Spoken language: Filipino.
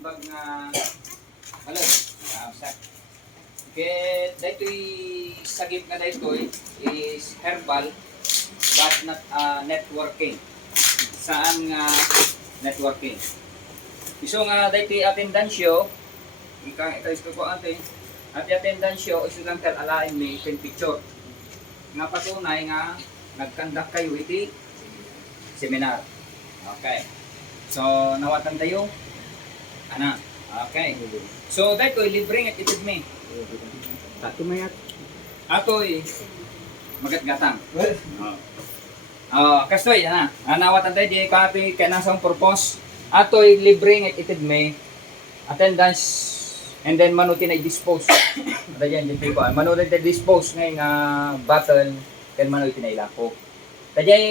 imbag nga alay. Okay, daytoy sagip nga daytoy is herbal but not networking. Saan nga networking? Iso nga daytoy attendansyo, ikaw ko ate. At attendansyo iso lang tel alain may picture. Nga patunay nga nagkandak kayo iti seminar. Okay. So nawatan tayo. Ana. Okay. So daytoy libre nga itid mi. Tato mayat. Atoy magatgatang. Kastoy ana. Nawatan tayo di ka atoy kanasang purpose. Atoy libre nga itid mi. Attendance and then manutin ay dispose. Dayan di ko. Manutin ay dispose ngay nga battle ken manutin ay lako. Tadjay